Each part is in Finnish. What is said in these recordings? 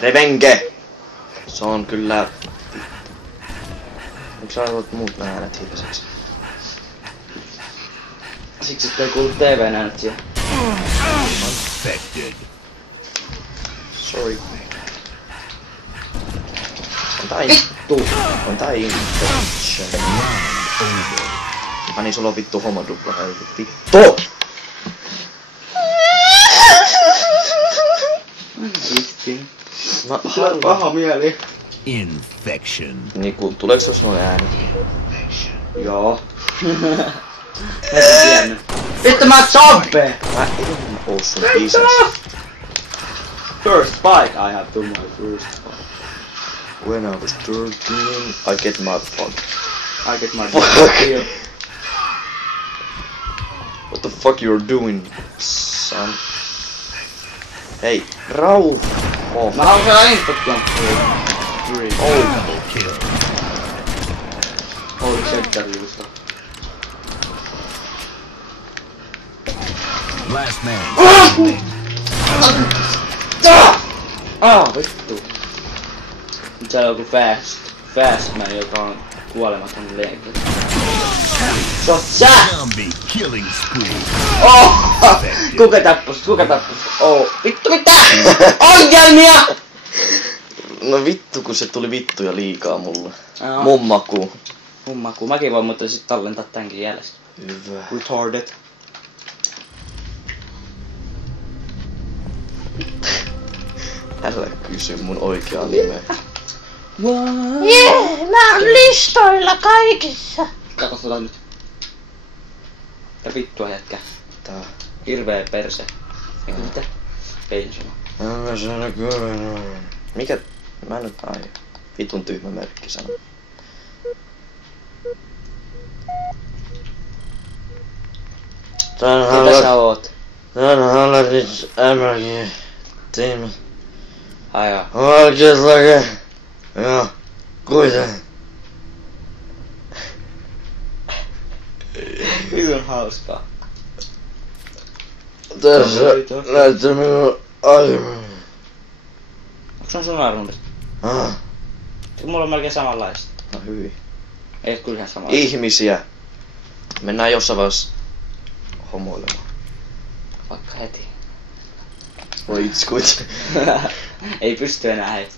Revenge! Se on kyllä... Onko sä haluat muut äänet hiljaiseksi? Siksi ettei kuulu TV-äänet siihen. Sorry. On tää vittu! On tää infection. Ani sulla on vittu homodupla helvetti. Vittu! Sulla on paha mieli. Infection. Niinku, tuleeko sus noin äänet? Joo. Heti tiennyt. Vittu mä zombie! Mä en oo sun isäs. First fight, I have to my first fight. When I was 13, I get my fuck. I get my Fuck. kill. What the fuck you're doing, son? Hei, rauha! Mä haluan saada infottua. Oh, Kill. Holy shit, Last man. Vittu. Nyt siellä on joku Fastman, joka on kuolematon lenkki. Se on sä! Zombie killing spree. Oh! Kuka tappus? Oh! Vittu mitä? Ongelmia! no vittu kun se tuli vittuja liikaa mulle. Aa. Mun maku. Mun maku. Mäkin voin muuten sit tallentaa tämänkin jäljestä. Hyvä. Retarded. Älä kysy mun oikeaa nimeä. Jee, mä oon listoilla kaikissa. Kato tota nyt. Ja vittua jätkä. Tää. Hirveä perse. Eiku mitä? Pensuma. Mikä? Mä nyt ai. Vitun tyhmä merkki sana. Ketä sä oot? Tän Hallerits MRG team. Ai jaa. Oikeetlake. Joo. Kuiten. Hyvin hauskaa. Tässä näyttää minun aiemmin. Onks sun arvonnut? Mulla on melkein samanlaista. No hyvin. Ei kyllä ihan samanlaista. Ihmisiä. Mennään jossain vaiheessa homoilemaan. Vaikka heti. Voi itskut. Ei pysty enää hei.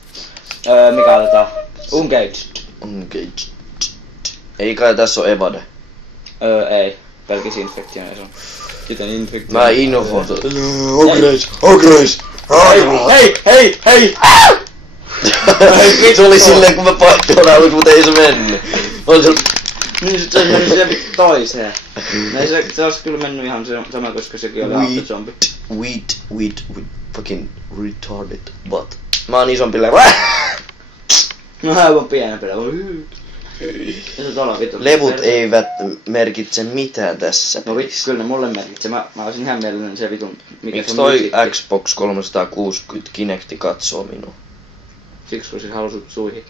Mikä otetaan? Engaged. Engaged. Ei kai tässä oo evade. Ei. Pelkis infection ei sun. Miten infection? Mä inhoan. Ogres! Hei! Se oli silleen kun mä paikkaan aluksi, mut ei se mennyt. On se... Niin sit se meni siihen vittu toiseen. Ei se ois kyllä mennyt ihan sama, koska sekin oli autozombi. Weed, fucking retarded, but... Mä oon isompi levä. No aivan pienempi levä. Ja se tuolla vittu. Levut eivät merkitse mitään tässä. No vittu, kyllä ne mulle merkitsee. Mä olisin ihan mielelläni se vitun... Miks toi Xbox 360 Kinecti katsoo minua? Siksi kun siis halusut suihin.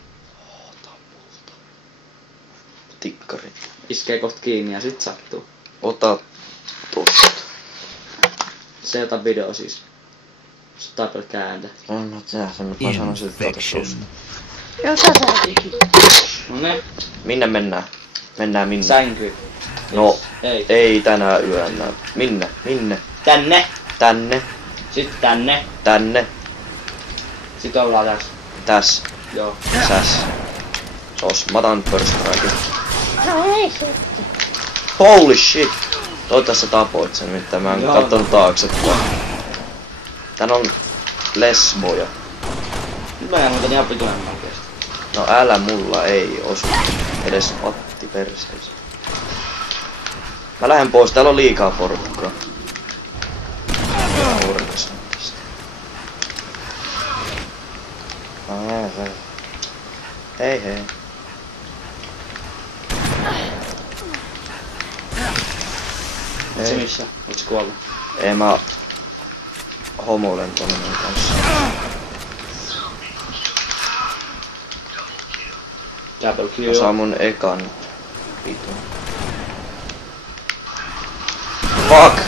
Ota multa. Tikkari. Iskee kohta kiinni ja sit sattuu. Ota tosta. Se ei ota video siis. Se ottaa pelkkää ääntä. Anna tää sen, mä sanoisin, että ota tosta. Jota sä teki? Noniin. Minne mennään? Mennään minne? Sänky. No, Ei. ei tänä yönä. Minne? Tänne. Tänne. Sit tänne. Tänne. Sit ollaan tässä. Täs. Joo. Säs. Sos. Mä otan first strike. No ei sitten. Holy shit! Toivottavasti sä tapoit sen, mitä mä en Joo. kattonut taaksepäin. Tän on lesboja. Nyt mä jään muuten ihan pituinen oikeesti. No älä, mulla ei osu edes patti perseeseen. Mä lähden pois, täällä on liikaa porukkaa. Mä urkasin tästä. Hei. Oot se missä? Oot se kuollut? Ei mä homoilen tonne kanssa. Double kill. Mä saan mun ekan vitun. Fuck!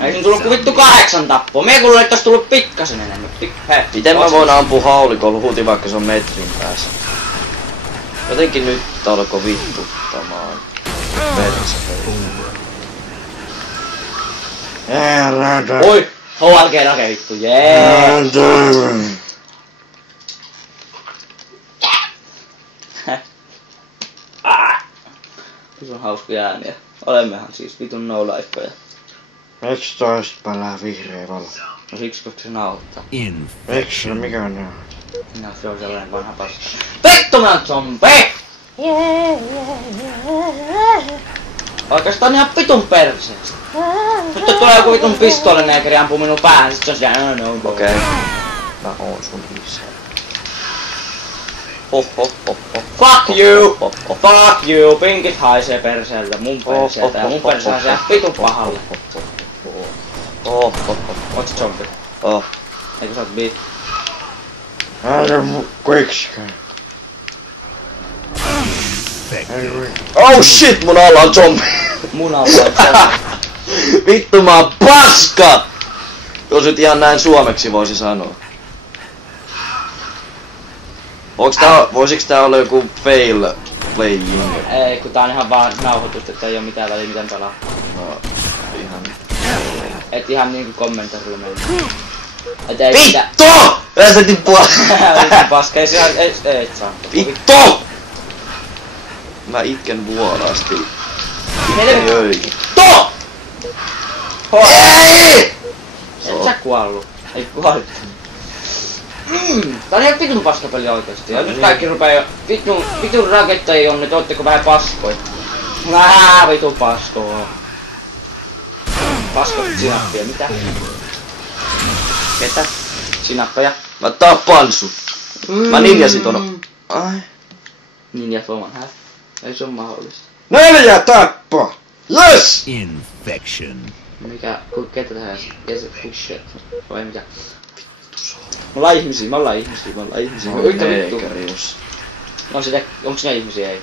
Ei sun tullut vittu 8 tappoa. Mie kuulin, että ois tullut pikkasen enemmän. Miten mä voin ampua haulikolla huutin vaikka se on metrin päässä? Jotenkin nyt alkoi vittuttamaan. Oi! HLG rake vittu, jee! Se on hauskoja ääniä. Olemmehan siis vitun no-lifeja. Miksi toista palaa vihreä valo? No siksi, koska se nauhoittaa. Miksi? Mikä on nää? No se on sellainen vanha paska. Pettuman zombi! Oikeastaan ihan vitun perseestä. Nyt tulee joku vitun pistoolineekeri ampuu minun päähän, sit se on siellä no. Okei. Mä oon sun isä. Ho. Fuck you! Fuck you! Pinkit haisee perseeltä, mun perseeltä ja mun perse haisee vitun pahalle. Oot sä zombi? Eikö sä oot beat? Quickscan. Oh shit, mun alla on zombi! Mun alla on zombi. Vittu mä oon paska! Jos nyt ihan näin suomeksi voisi sanoa. Voisiks tää olla joku fail playing? Ei, kun tää on ihan vaan nauhoitus, että ei oo mitään väliä miten pelaa. No, ihan... Et ihan niinku kommentarilla mennä. Et ei vittu! Äästetin paska, ei saa. Vittu! Mä itken vuolaasti. Ei! To! Ei! Et sä kuollu. Ei kuollut. Tää on ihan vitun paskapeli oikeesti. Ja nyt kaikki rupee jo... Vitun rakettajia on nyt, ootteko vähän paskoja? Vähän vitun paskoa. Paskot sinappia, mitä? Ketä? Sinappaja. Mä tapan sut. Mä ninjasin ton. Ai. Ninjat oman hää. Ei se on mahdollista. 4 tappoa! Yes! Infection. Mikä, ketä tähän? Shit. Vai mikä? Me ollaan ihmisiä. Neekerius. Onks ne ihmisiä? Ei.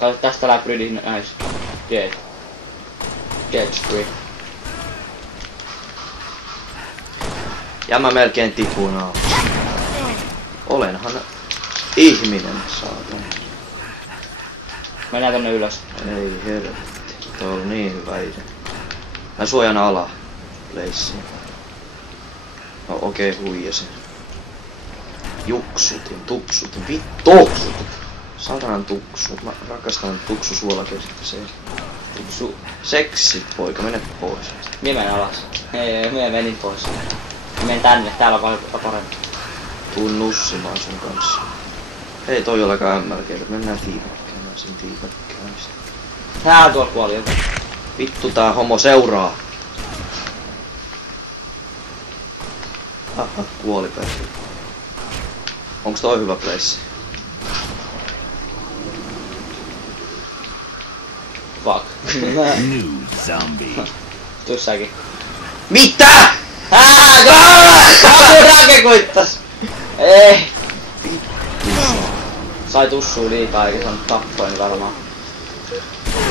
Kato tästä läprydiin näis. Dead spree. Ja mä melkein tipun alas. Olenhan ihminen, saatana. Mennään tonne ylös. Ei helvetti. Toi on niin hyvä idea. Mä suojan ala. Leissiin. No okei, huijasin. Tuksutin. Vittu! Satanan tuksu. Mä rakastan tuksusuolakäsitteeseen. Tuksu. Seksit, poika, mene pois. Mie menen alas. Ei, mie menin pois. Menen tänne, täällä on parempi. Tuun nussimaan sun kanssa. Ei toi olekaan MLG, mennään tiipakkäämään sen tiipakkäämistä. Tää tuolla kuoli joku. Vittu tää homo seuraa. Aha, kuoli persi. Onks toi hyvä place? Fuck. New zombie. Tuu säkin. Mitä?! Kaatu rake kuittas! Ei! Sai tussuu liikaa eikä saanut tappoin varmaan.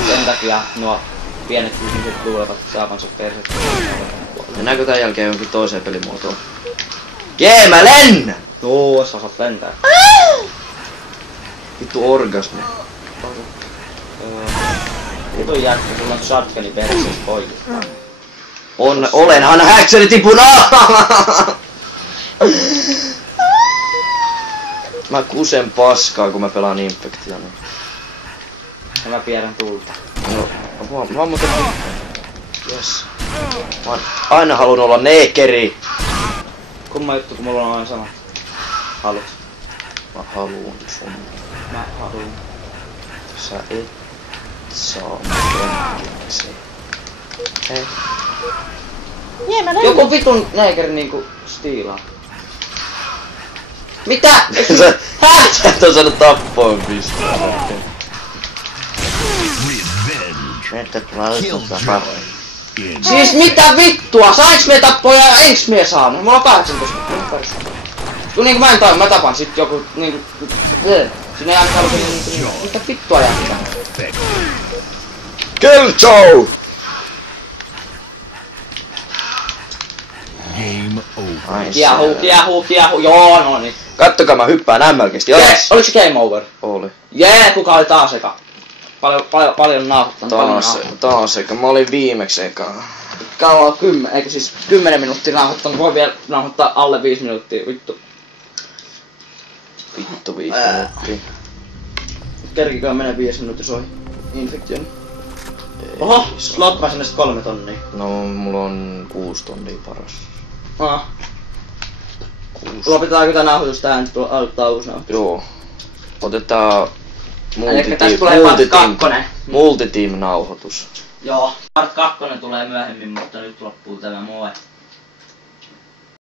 Sen takia nuo pienet ihmiset luulevat saavansa persettä. Mennäänkö tän jälkeen jonkin toiseen pelimuotoon? Jee, mä lennän! Joo, sä osaat lentää. Vittu orgasmi. Vitun jätkä, sulla on shotguni perseessä poikittaa. Olenhan häkseli tipun Mä kusen paskaa kun mä pelaan Infectiania. Ja mä piedän tulta. No, mä oon muuten... Yes. Mä oon aina halun olla neekeri. Kumma juttu, kun mulla on aina sama. Halut. Mä haluun sun. Mä haluun. Sä et saa mitään. Hei. Joku vitun neekeri niinku stiilaa. Mitä? Sä et oo saanut tappoon pistää. Killjoy. Siis mitä vittua? Sainks me tappoja ja eiks me saanut? Mulla on 18 perus. Kun niinku mä tapan sit joku niinku... Sinne ei aina halusi niinku... Mitä vittua jättää? Killjoy! Ai Kiehu. Joo, no niin. Kattokaa, mä hyppään ML-kesti alas. Yes, oliko se game over? Oli. Jee, kuka oli taas eka? Paljon nauhoittanut. Taas eka. Mä olin viimeksi eka. Kauan 10 minuuttia nauhoittanut. Voi vielä nauhoittaa alle 5 minuuttia, vittu. Vittu 5 minuuttia. Kerkikö menee 5 minuuttia soi infektioni. Oho, slot pääsin näistä 3 tonnia. No, mulla on 6 tonnia paras. Lopetetaanko tää nauhoitus tähän, nyt aloittaa uusi nauhoitus? Joo. Otetaan Elikkä tästä tulee part 2. multiteam nauhoitus. Joo, part 2 tulee myöhemmin, mutta nyt loppuu tämä moi.